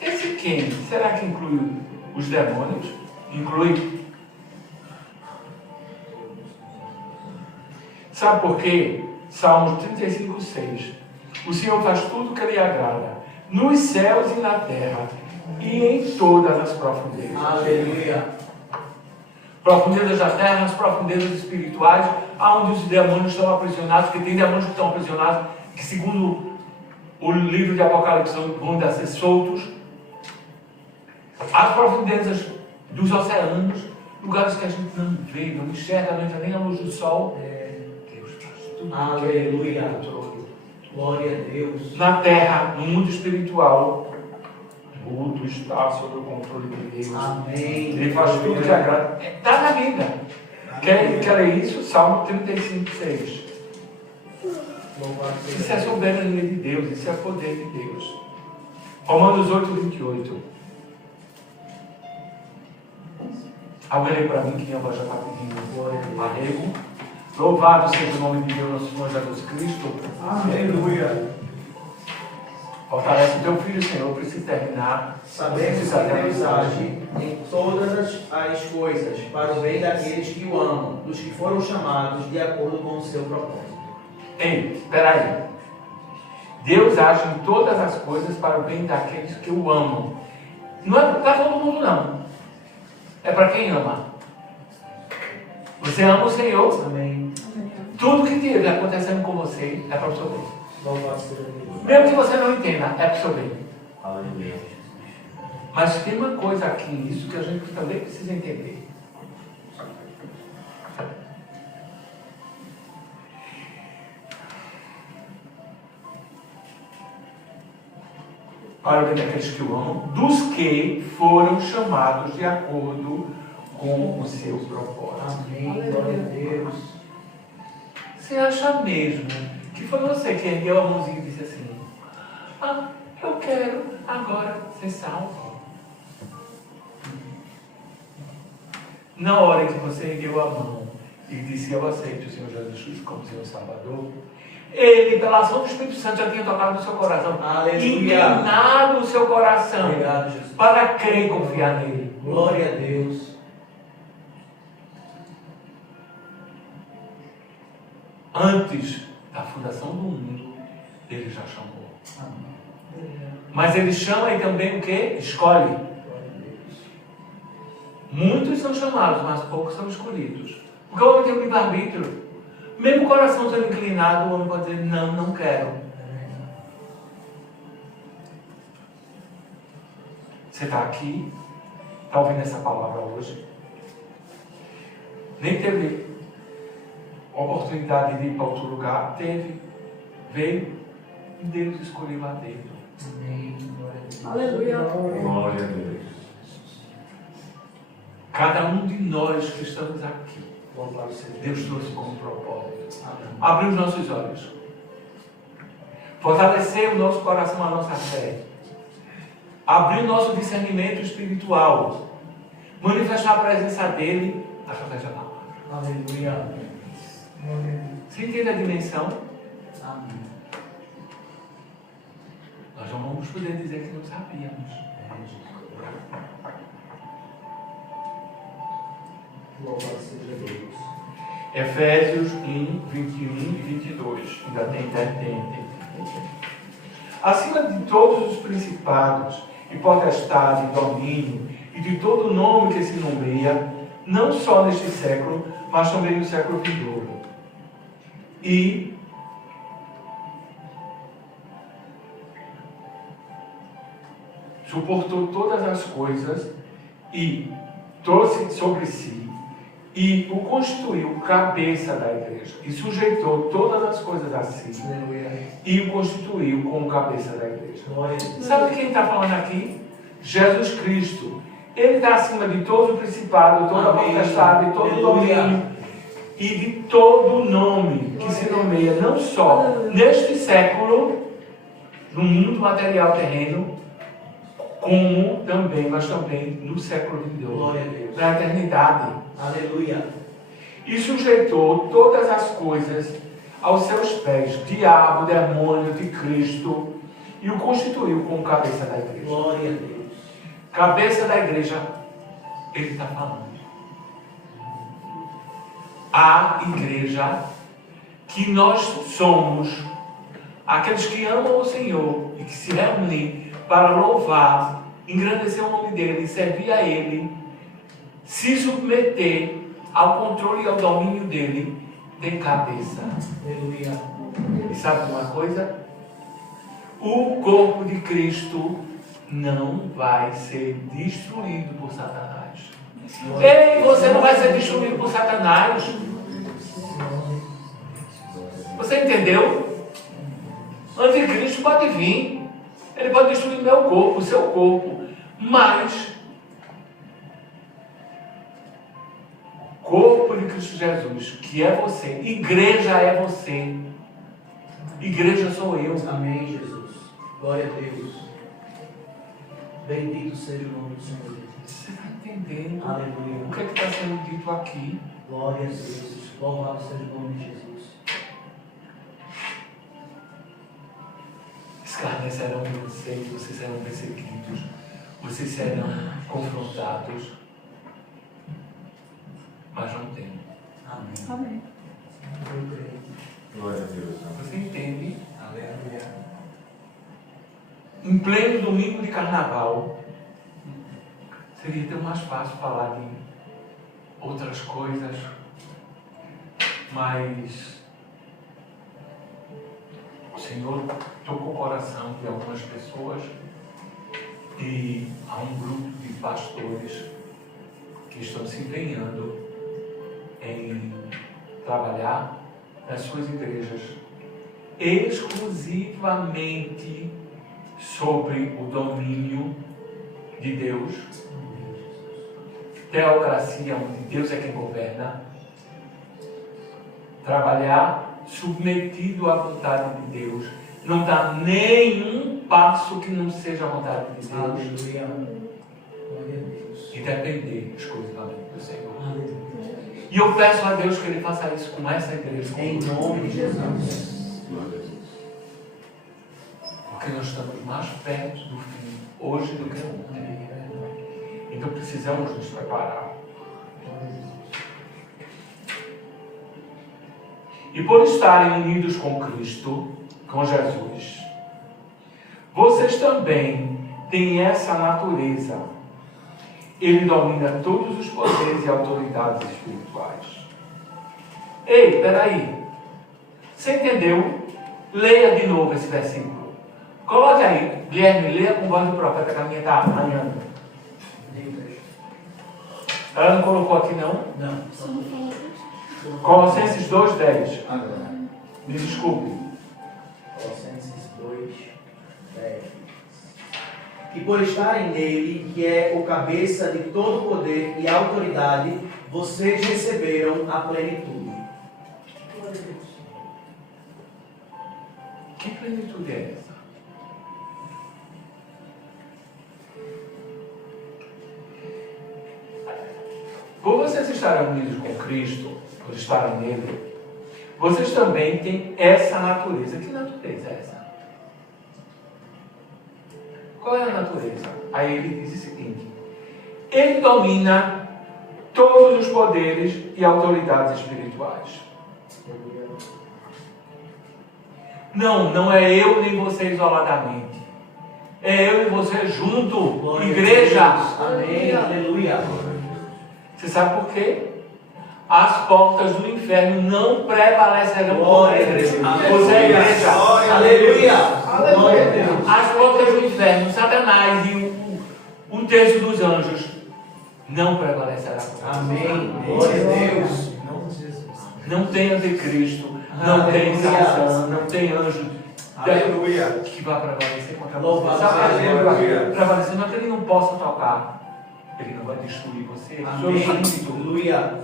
esse quem? Será que inclui os demônios? Inclui? Sabe por quê? Salmos 35:6. O Senhor faz tudo o que lhe agrada, nos céus e na terra, e em todas as profundezas. Aleluia. Profundezas da terra, as profundezas espirituais, onde os demônios estão aprisionados, porque tem demônios que estão aprisionados, que segundo o livro de Apocalipse vão ser soltos. As profundezas dos oceanos, lugares que a gente não vê, não enxerga, não entra nem a luz do sol. Deus faz tudo. Aleluia. Glória a Deus. Na terra, no mundo espiritual, tudo está sob o controle de Deus. Amém. Ele faz tudo que agrada. Está na vida. Quer ler isso? Salmo 35:6. Isso é soberania de Deus, isso é poder de Deus. Romanos 8:28. Alguém lê para mim, que a voz já está pedindo arrego. Louvado seja o nome de Deus, nosso Senhor Jesus Cristo. Aleluia. Fortalece o teu filho, Senhor, para se terminar. Sabemos que Deus age em todas as coisas para o bem daqueles que o amam, dos que foram chamados de acordo com o seu propósito. Ei, espera aí. Deus age em todas as coisas para o bem daqueles que o amam. Não é para todo mundo, não. É para quem ama. Você ama o Senhor. Amém. Tudo que estiver acontecendo com você é para o seu bem. Louvado seja Deus. Mesmo que você não entenda, é para o seu bem. Aleluia. Mas tem uma coisa aqui nisso que a gente também precisa entender. Para o bem daqueles que o amam, dos que foram chamados de acordo com o seu propósito. Amém. Glória a Deus. Você acha mesmo que foi você que ergueu a mãozinha e disse assim: ah, eu quero agora ser salvo? Na hora que você ergueu a mão e disse: eu aceito o Senhor Jesus como Senhor Salvador, Ele, pela ação do Espírito Santo, já tinha tocado no seu coração. Aleluia. Inclinado o seu coração Obrigado, Jesus. para crer e confiar nele. Glória a Deus. Antes da fundação do mundo, Ele já chamou. Mas Ele chama e também o quê? Escolhe. Muitos são chamados, mas poucos são escolhidos. Porque o homem tem um livre-arbítrio. Mesmo o coração sendo inclinado, o homem pode dizer: não, não quero. Você está aqui, está ouvindo essa palavra hoje, nem teve oportunidade de ir para outro lugar, teve, veio, e Deus escolheu lá dentro. Amém. Glória a Deus. Aleluia. Glória a Deus. Cada um de nós que estamos aqui, Louvado seja Deus trouxe como propósito. Amém. Abrir os nossos olhos, fortalecer o nosso coração, a nossa fé, abrir o nosso discernimento espiritual, manifestar a presença dEle através da palavra. Aleluia. Você entende a dimensão? Amém. Nós não vamos poder dizer que não sabíamos. Louvado seja Deus. Efésios 1, 21 e 22. Ainda tem. Acima de todos os principados e potestades e domínio e de todo nome que se nomeia, não só neste século, mas também no século vindouro. E suportou todas as coisas e trouxe sobre si e o constituiu cabeça da igreja e sujeitou todas as coisas a si Aleluia. e o constituiu como cabeça da igreja. Glória a Deus. Sabe quem está falando aqui? Jesus Cristo. Ele está acima de todo o principado, toda a Amém. potestade, todo o Aleluia. domínio e de todo nome que se nomeia, não só neste século, no mundo material terreno, como também, mas também no século vindouro, Glória a Deus. na eternidade. Aleluia. E sujeitou todas as coisas aos seus pés, diabo, demônio de Cristo, e o constituiu como cabeça da igreja. Glória a Deus. Cabeça da igreja, ele está falando. A igreja que nós somos, aqueles que amam o Senhor e que se reúnem para louvar, engrandecer o nome dele, servir a ele, se submeter ao controle e ao domínio dele, tem cabeça. Aleluia. E sabe de uma coisa? O corpo de Cristo não vai ser destruído por Satanás. Ei, você não vai ser destruído por Satanás. Você entendeu? O anticristo pode vir. Ele pode destruir meu corpo, o seu corpo. Mas corpo de Cristo Jesus, que é você, igreja é você. Igreja sou eu. Amém, Jesus. Glória a Deus. Bendito seja o nome do Senhor Jesus. Você está entendendo Aleluia. o que está sendo dito aqui? Glória a Deus. Louvado seja o nome de Jesus. Escarnecerão de vocês, vocês serão perseguidos, vocês serão confrontados, mas não temam. Amém. Eu creio. Glória a Deus. Você entende? Aleluia. Em pleno domingo de carnaval, seria tão mais fácil falar de outras coisas, mas o Senhor tocou o coração de algumas pessoas e há um grupo de pastores que estão se empenhando em trabalhar nas suas igrejas exclusivamente sobre o domínio de Deus, teocracia, onde Deus é quem governa, trabalhar submetido à vontade de Deus, não dá nenhum passo que não seja a vontade de Deus, Aleluia. Glória a Deus. e depender exclusivamente do Senhor. Aleluia. E eu peço a Deus que Ele faça isso com essa igreja, Em nome de Jesus. Glória a Deus. porque nós estamos mais perto do fim hoje do que ontem. Então precisamos nos preparar. E por estarem unidos com Cristo, com Jesus, vocês também têm essa natureza. Ele domina todos os poderes e autoridades espirituais. Ei, peraí. Você entendeu? Leia de novo esse versículo. Coloque aí, Guilherme, leia com voz do profeta que a minha está arranhando. Ela não colocou aqui não? Não. Colossenses 2:10. Agora. Me desculpe. Colossenses 2:10. E por estarem nele, que é o cabeça de todo poder e autoridade, vocês receberam a plenitude. Glória a Deus. Que plenitude é essa? por vocês estarem unidos com Cristo, por estarem nele, vocês também têm essa natureza. Que natureza é essa? Qual é a natureza? Aí ele diz o seguinte: ele domina todos os poderes e autoridades espirituais. Não é eu nem você isoladamente. É eu e você junto, Glória igreja. a Deus. Amém. Aleluia. Você sabe por quê? As portas do inferno não prevalecerão Glória contra a Deus. ele. Você é igreja. Aleluia. Glória a Deus. As portas do inferno, Satanás e o terço dos anjos não prevalecerá contra ele. Amém. Glória a Deus. Não tem anticristo, não tem Satã, não tem anjo Aleluia. que vai prevalecer contra Louvado você. Sabe seja que vai Deus. prevalecer? Não é que ele não possa tocar. Ele não vai destruir você. Seu Amém. espírito, Aleluia.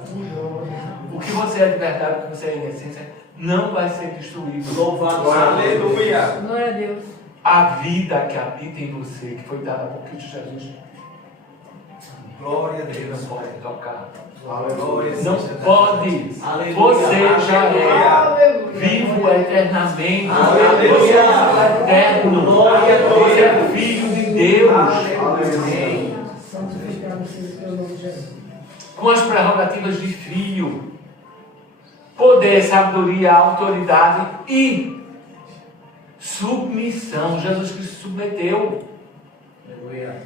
o que você é de verdade, o que você é em essência, não vai ser destruído. Louvado seja Deus. Aleluia. Glória a Deus. A vida que habita em você, que foi dada por Cristo Jesus, Glória a ele não Deus. pode tocar. Glória Não seja Deus. pode. Aleluia. Você já é Aleluia. vivo eternamente. Aleluia. Você é eterno. Glória a Deus. Você é filho de Deus. Amém. Santificado seja o teu nome, Jesus. Com as prerrogativas de filho. Poder, sabedoria, autoridade e submissão. Jesus Cristo se submeteu. Aleluia.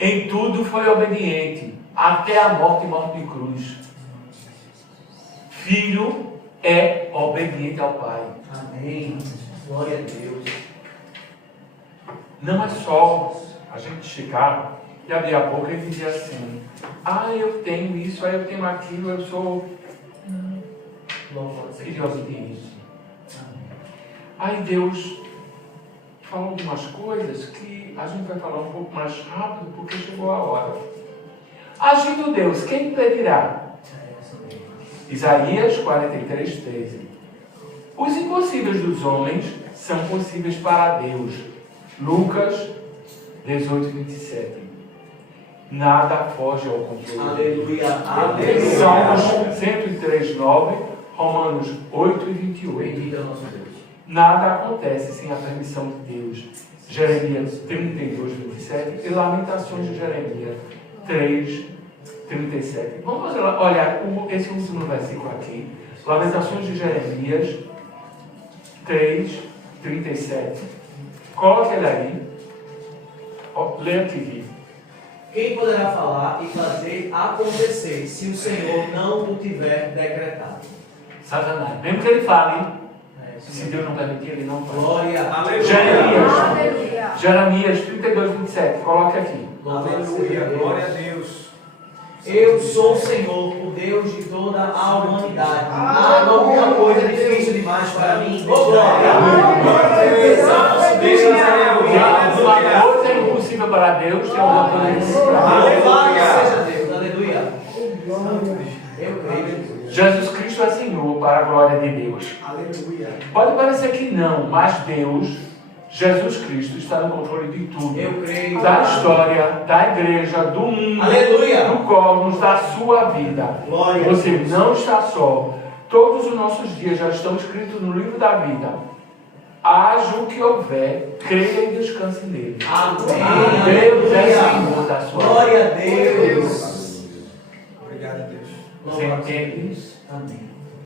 Em tudo foi obediente, até a morte e morte de cruz. Filho é obediente ao Pai. Amém. Glória a Deus. Não é só a gente chegar e abrir a boca e dizer assim: ah, eu tenho isso, eu tenho aquilo, eu sou Louvado seja filho obediente. Aí Deus falou algumas coisas que a gente vai falar um pouco mais rápido porque chegou a hora. Agindo Deus, quem impedirá? Isaías 43:13. Os impossíveis dos homens são possíveis para Deus. Lucas 18:27. Nada foge ao controle. Aleluia. Salmos Aleluia. 103:9, Romanos 8:28. Bendito é o nosso Deus. Nada acontece sem a permissão de Deus. Jeremias 32:27 e Lamentações de Jeremias 3:37. Vamos olhar esse último versículo aqui. Lamentações de Jeremias 3:37. Coloque ele aí. Lê aqui. Quem poderá falar e fazer acontecer se o Senhor não o tiver decretado? Satanás. Mesmo que ele fale, É isso se mesmo. Deus não permitir, ele não faz. Glória. Aleluia. Jeremias. Aleluia. Jeremias 32:27. Coloque aqui. Louvado seja Aleluia. Deus. Glória a Deus. Eu sou o Senhor, o Deus de toda a humanidade. Há alguma coisa difícil demais para mim? Oh, glória! Deixa Uma coisa é impossível para Deus, tem alguma coisa impossível para Deus. Louvado seja Deus. Aleluia. Glória. Eu creio. Jesus Cristo é Senhor para a glória de Deus. Aleluia. Pode parecer que não, mas Deus, Jesus Cristo, está no controle de tudo. Eu creio. Da história, da igreja, do mundo, Aleluia. do cosmos, da sua vida. Glória. Você não está só. Todos os nossos dias já estão escritos no livro da vida. Haja o que houver, creia e descanse nele. Amém. Deus é Aleluia. Senhor da sua vida. Glória a Deus. Obrigado a Deus. Você entende isso? Amém.